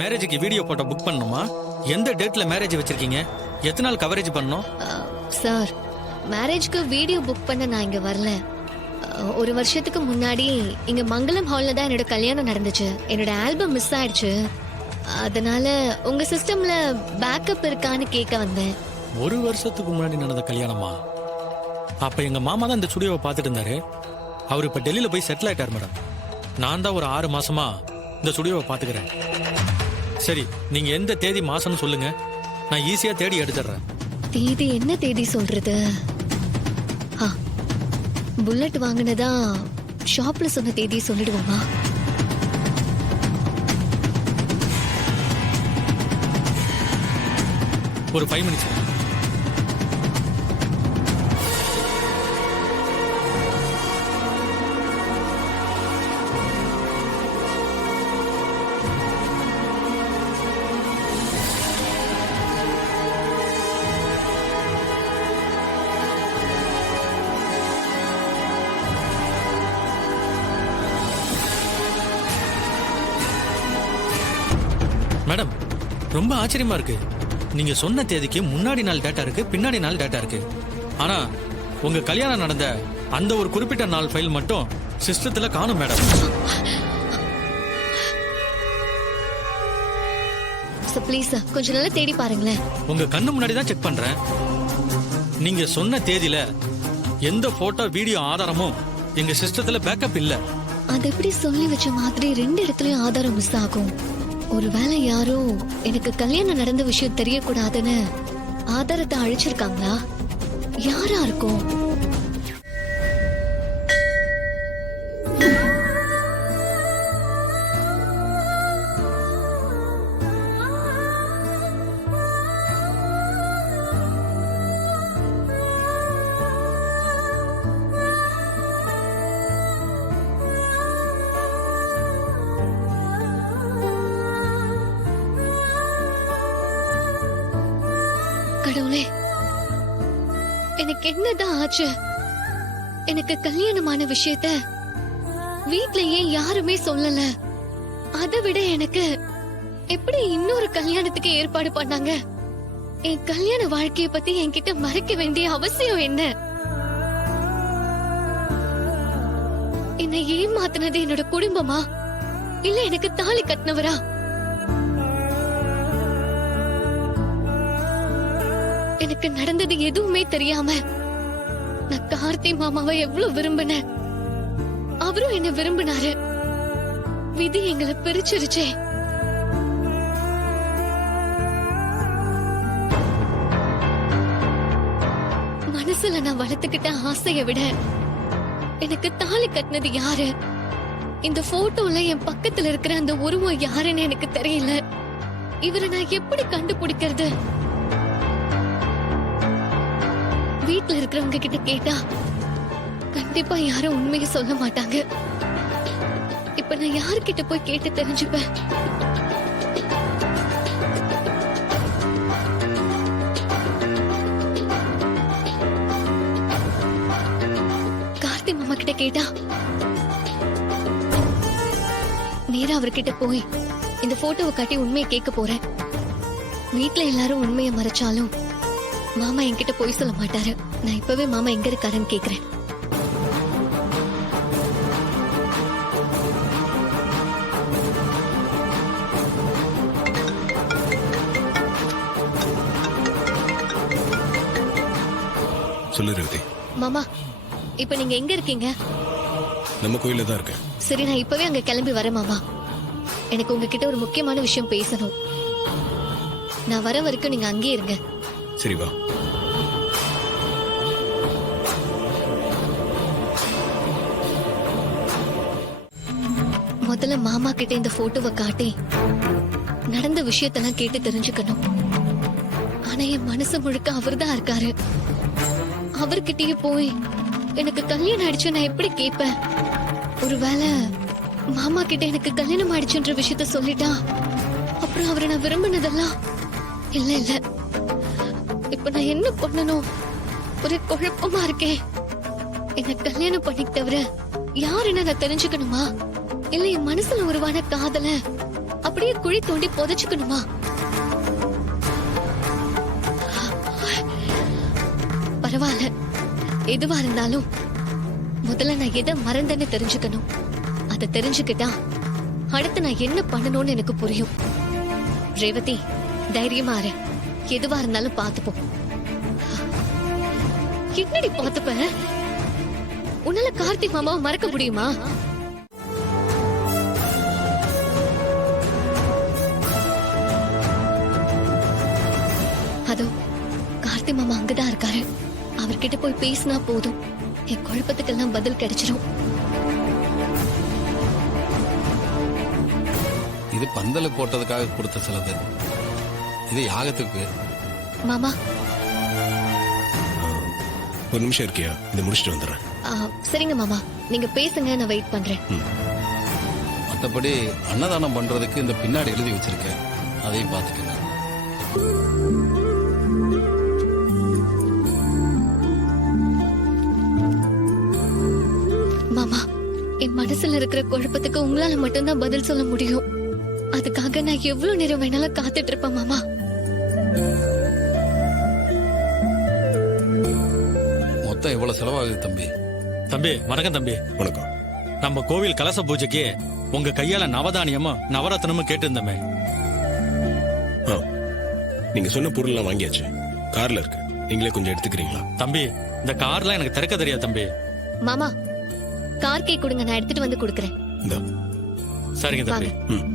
மேரேஜுக்கு video photo book பண்ணணுமா? எந்த டேட்ல மேரேஜ் வச்சிருக்கீங்க? எத்தனை நாள் கவரேஜ் பண்ணணும்? சார், மேரேஜ்க்கு வீடியோ புக் பண்ண நான் இங்க வரல. ஒரு வருஷத்துக்கு முன்னாடி இங்க மங்களம் ஹால்ல தான் என்னோட கல்யாணம் நடந்துச்சு. என்னோட ஆல்பம் மிஸ் ஆயிடுச்சு. அதனால உங்க சிஸ்டம்ல பேக்கப் இருக்கான்னு கேட்க வந்தேன். ஒரு வருஷத்துக்கு முன்னாடி நடந்த கல்யாணமா? அப்ப எங்க மாமா தான் இந்த ஸ்டுடியோவை பார்த்துட்டு இருந்தாரு. அவர் இப்ப டெல்லியில போய் செட்டில் ஆயிட்டார் மேடம். நான் தான் ஒரு 6 மாசமா இந்த ஸ்டுடியோவை பாத்துக்கிறேன். சரி, நீங்க எந்த தேதி மாசம்னு சொல்லுங்க, நான் ஈஸியா தேடி எடுத்துறேன். தேதி என்ன தேதி சொல்றது? புல்லட் வாங்கினதா ஷாப்ல சொன்ன தேதி சொல்லிடுவோமா? ஒரு 5 மினிட்ஸ். மேடம், ரொம்ப ஆச்சரியமா இருக்கு. நீங்க சொன்ன தேதிக்கு முன்னாடி நாள் டேட்டா இருக்கு, பின்னாடி நாள் டேட்டா இருக்கு. ஆனா உங்க கல்யாணம் நடந்த அந்த ஒரு குறிப்பிட்ட நாள் ஃபைல் மட்டும் சிஸ்டத்துல காணும் மேடம். ப்ளீஸ் கொஞ்சம் நல்லா தேடி பாருங்களேன். உங்க கண்ணு முன்னாடி தான் செக் பண்றேன். நீங்க சொன்ன தேதியில எந்த போட்டோ வீடியோ ஆதாரமும் எங்க சிஸ்டத்துல பேக்கப் இல்ல. அது எப்படி சொல்லி வச்ச மாதிரி 2 இடத்துலயும் ஆதாரம் மிஸ் ஆகும்? ஒருவேளை யாரோ எனக்கு கல்யாணம் நடந்த விஷயம் தெரியக்கூடாதுன்னு ஆதாரத்தை அழிச்சிருக்காங்களா? யாரா இருக்கும்? கடவுளே, எனக்கு என்னதான் ஆச்சு? எனக்கு கல்யாணமான விஷயத்த வீட்ல ஏன் யாருமே சொல்லல? அதை விட எனக்கு எப்படி இன்னொரு கல்யாணத்துக்கு ஏற்பாடு பண்ணாங்க? என் கல்யாண வாழ்க்கைய பத்தி என்கிட்ட மறைக்க வேண்டிய அவசியம் என்ன? என்னை ஏமாத்தினது என்னோட குடும்பமா, இல்ல எனக்கு தாலி கட்டினவரா? எனக்கு நடந்தது எதுவுமே தெரியாம நான் கார்த்தி மாமாவை எவ்வளவு விரும்பினேன். அவரும் என்ன விரும்பினாரு. விதி எங்களை பிரிச்சிருச்சே. மனசுல நான் வளர்த்துக்கிட்ட ஆசைய விட எனக்கு தாலி கட்டினது யாரு? இந்த போட்டோல என் பக்கத்துல இருக்கிற அந்த உருவம் யாருன்னு எனக்கு தெரியல. இவரை நான் எப்படி கண்டுபிடிக்கிறது? வீட்ல இருக்கிறவங்க கிட்ட கேட்டா கண்டிப்பா யாரும் உண்மையை சொல்ல மாட்டாங்க. இப்ப நான் யாருக்கிட்ட போய் கேட்டு தெரிஞ்சுப்பேன்? கார்த்தி மாமா கிட்ட கேட்டா நேரா அவர்கிட்ட போய் இந்த போட்டோவை காட்டி உண்மையை கேட்க போறேன். வீட்ல எல்லாரும் உண்மையை மறைச்சாலும் மாமா என்கிட்ட போய் சொல்ல மாட்டாரு. நான் இப்பவே மாமா எங்க இருக்காருன்னு கேக்குறேன். சொல்லு ரேவதி. மாமா, இப்ப நீங்க எங்க இருக்கீங்க? நம்ம கோயில்ல தான் இருக்கேன். சரி, நான் இப்பவே அங்க கிளம்பி வரேன் மாமா. எனக்கு உங்ககிட்ட ஒரு முக்கியமான விஷயம் பேசணும். நான் வர வரைக்கும் நீங்க அங்கேயே இருங்க. சரி வா. முதல்ல மாமா கிட்ட இந்த போட்டோவை காட்டி நடந்த விஷயத்தெல்லாம் கேட்டு தெரிஞ்சுக்கணும். ஆனா என் மனசு முழுக்க அவர்தான் இருக்காரு. அவர்கிட்டயே போய் எனக்கு கல்யாணம் ஆயிடுச்சு நான் எப்படி கேட்பேன்? ஒருவேளை மாமா கிட்ட எனக்கு கல்யாணம் ஆயிடுச்சுன்ற விஷயத்த சொல்லிட்டா அப்புறம் அவரை நான் விரும்பினதெல்லாம் இல்ல இல்ல. இப்ப நான் என்ன பண்ணணும்? ஒரு குழப்பமா இருக்கே. என்ன கல்யாணம் பண்ணிக்க தவிர யாருன்னு நான் தெரிஞ்சுக்கணுமா? இல்ல என் மனசுல உருவான காதல அப்படியே குழி தோண்டி புதைச்சுக்கணுமா? பரவாயில்ல, எதுவா இருந்தாலும் முதல்ல நான் எதை மறந்தேன்னு தெரிஞ்சுக்கணும். அதை தெரிஞ்சுக்கிட்டா அடுத்து நான் என்ன பண்ணணும்னு எனக்கு புரியும். ரேவதி, தைரியமா இரு. எதுவா இருந்தாலும் பாத்துப்போம். என்னடி பாத்துப்ப? உன்னால கார்த்திக் மாமாவை மறக்க முடியுமா? அதோ கார்த்திக் மாமா அங்கதான் இருக்காரு. அவர்கிட்ட போய் பேசினா போதும், என் குழப்பத்துக்கெல்லாம் பதில் கிடைச்சிரும். இது பந்தல போட்டதுக்காக கொடுத்த செலவு. இது யாகத்துக்கு. மாமா, ஒரு நிமிஷம் இருக்கியா? இதை முடிச்சுட்டு வந்துடுறேன். சரிங்க மாமா, நீங்க பேசுங்க, நான் வெயிட் பண்றேன். மற்றபடி அன்னதானம் பண்றதுக்கு இந்த பின்னாடி எழுதி வச்சிருக்கேன், அதையும் பார்த்துக்கங்க. மாமா, என் மனசுல இருக்கிற குழப்பத்துக்கு உங்களால மட்டும்தான் பதில் சொல்ல முடியும். அதுக்காக நான் எவ்வளவு நேரம் வேணாலும் காத்துட்டு இருப்பேன் மாமா. மொத்தம் எவ்வளவு செலவாகுது தம்பி? தம்பி வணக்கம் தம்பி. வணக்கம். நம்ம கோவில் கலச பூஜைக்கு உங்க கையால நவதானியமும் நவரத்னமும் கேட்டிருந்தோமே. ஆ, நீங்க சொன்ன பொருள்லாம் வாங்கியாச்சு, கார்ல இருக்கு. நீங்களே கொஞ்சம் எடுத்துக்கிறீங்களா? தம்பி, இந்த கார்லாம் எனக்கு திறக்க தெரியாது தம்பி. மாமா, கார் கே கொடுங்க, நான் எடுத்துட்டு வந்து கொடுக்கறேன். இந்த சரிங்க தம்பி. வாங்க. ம்